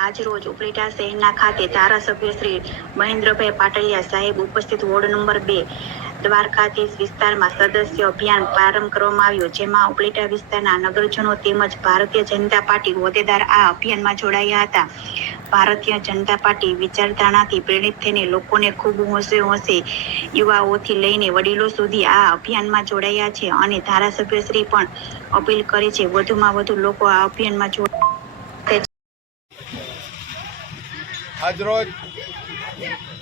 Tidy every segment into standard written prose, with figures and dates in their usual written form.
આજ રોજ ઉપલેટા શહેરના ખાતે ધારાસભ્ય શ્રી મહેન્દ્રભાઈ પાટડિયા સાહેબ ઉપસ્થિત વોર્ડ નંબર 2 દ્વારકાધીશ વિસ્તારમાં સદસ્ય અભિયાન પ્રારંભ કરવામાં આવ્યો, જેમાં ઉપલેટા વિસ્તારના નગરજનો તેમજ ભારતીય જનતા પાર્ટી હોદ્દેદાર આ અભિયાનમાં જોડાયા હતા। ભારતીય જનતા પાર્ટી વિચારધારાથી પ્રેરિત થઈને લોકોને ખૂબ હોંશે યુવાઓથી લઈને વડીલો સુધી આ અભિયાનમાં જોડાયા છે અને ધારાસભ્યશ્રી પણ અપીલ કરે છે વધુમાં વધુ લોકો આ અભિયાનમાં જોડાય। આજરોજ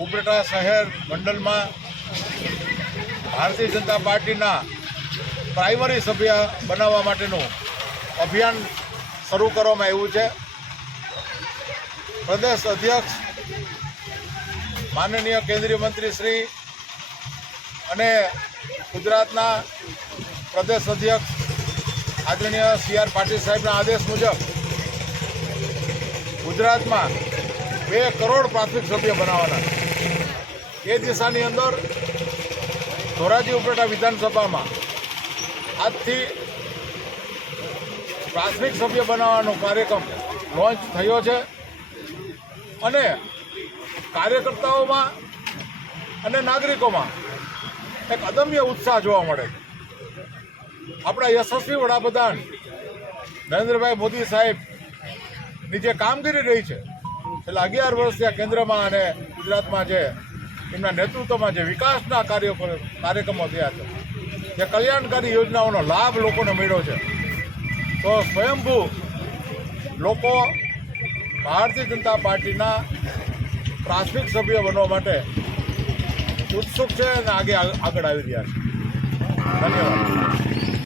ઉપલેટા શહેર મંડળમાં ભારતીય જનતા પાર્ટીના પ્રાઇમરી સભ્ય બનાવવા માટેનું અભિયાન શરૂ કરવામાં આવ્યું છે। પ્રદેશ અધ્યક્ષ માનનીય કેન્દ્રીય મંત્રી શ્રી અને ગુજરાતના પ્રદેશ અધ્યક્ષ આદરણીય CR પાટીલ સાહેબના આદેશ મુજબ ગુજરાતમાં 2 કરોડ પ્રાથમિક સભ્ય બનાવવાના એ દિશાની અંદર ધોરાજી ઉપલેટા વિધાનસભામાં આજથી પ્રાથમિક સભ્ય બનાવવાનો કાર્યક્રમ લોન્ચ થયો છે અને કાર્યકર્તાઓમાં અને નાગરિકોમાં એક અદમ્ય ઉત્સાહ જોવા મળે છે। આપણા યશસ્વી વડાપ્રધાન નરેન્દ્રભાઈ મોદી સાહેબની જે કામગીરી રહી છે છેલ્લા 11 વર્ષથી કેન્દ્રમાં અને ગુજરાતમાં જે એમના નેતૃત્વમાં જે વિકાસના કાર્યક્રમો થયા છે, જે કલ્યાણકારી યોજનાઓનો લાભ લોકોને મળ્યો છે, તો સ્વયંભૂ લોકો ભારતીય જનતા પાર્ટીના પ્રાથમિક સભ્ય બનવા માટે ઉત્સુક છે અને આગળ આવી રહ્યા છે। ધન્યવાદ।